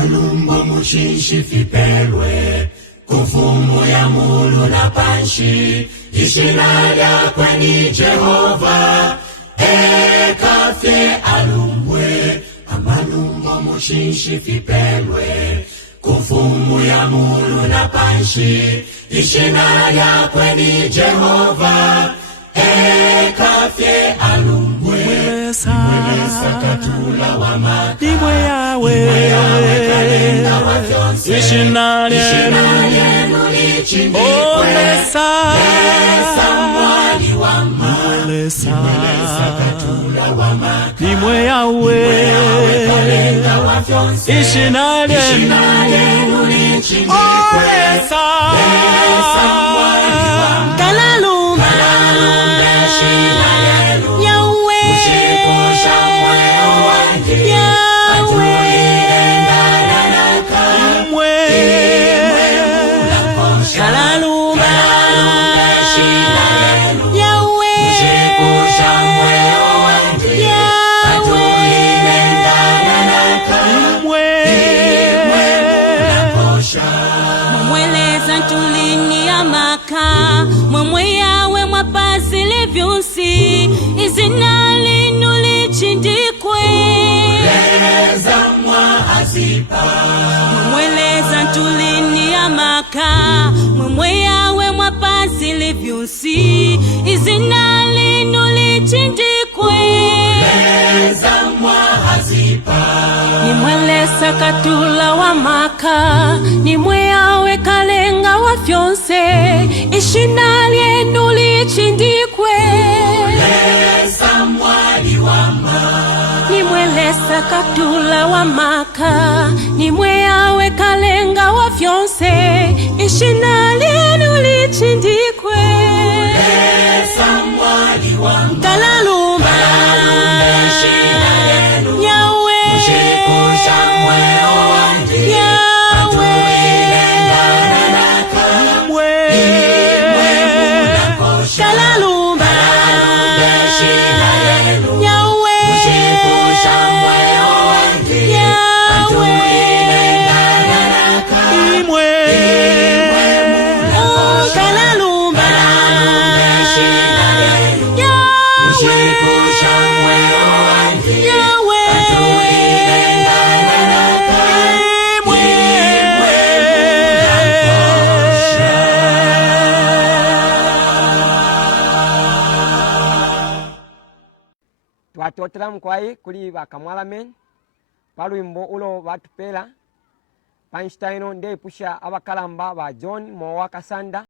Amalumbo mushinshi fipelwe kufumu ya mulu na panshi ishina lyakwe ni Jehova ekafye alumbwe. Amalumbo mushinshi fipelwe kufumu ya mulu na panshi ishina lyakwe ni Jehova ekafye alumbwe. Mwelesa katula wa maka Nimwe yawe kalenga wa fyonse ishina lyenu lichindikwe. Lesa mwali wa maka Mwelesa katula wa maka Nimwe yawe kalenga wa fyonse ishina lyenu lichindikwe. Lesa mwali wa maka Kalalumba shina lenu Yawe Ushikosha mweo wangi Yawe Imwe Kalalumba shina lenu Yawe Ushikosha mweo wangi Yawe Mweleza tulini ya maka Mwemwe yawe mwapazile vyonsi izina linu lichindikwe. Leza mwahazipa Mweleza tulini ya maka Mwemwe yawe mwapazile vyonsi izina linu lichindikwe. Leza mwahazipa Nimwelesa katula wa maka Nimwe yawe kalenga wa fyonse ishina lyenu lichindikwe. Leza mwali wa maka Nimwelesa katula wa maka Nimwe yawe kalenga wa fyonse ishina lyenu lichindikwe. Leza mwali wa maka Kalalumba shina lenu Yawe Ushikosha mweo wangi Yawe Kalalumba shina lenu Yawe Ushikosha mweo wangi Yawe Kalalumba shina lenu Yawe Ushikosha mweo wangi Yawe Twatotera mkwai kuli bakamwalamen palwimbo ulo batupela panshitaino nde pusha abakalamba ba John Mowa Kasanda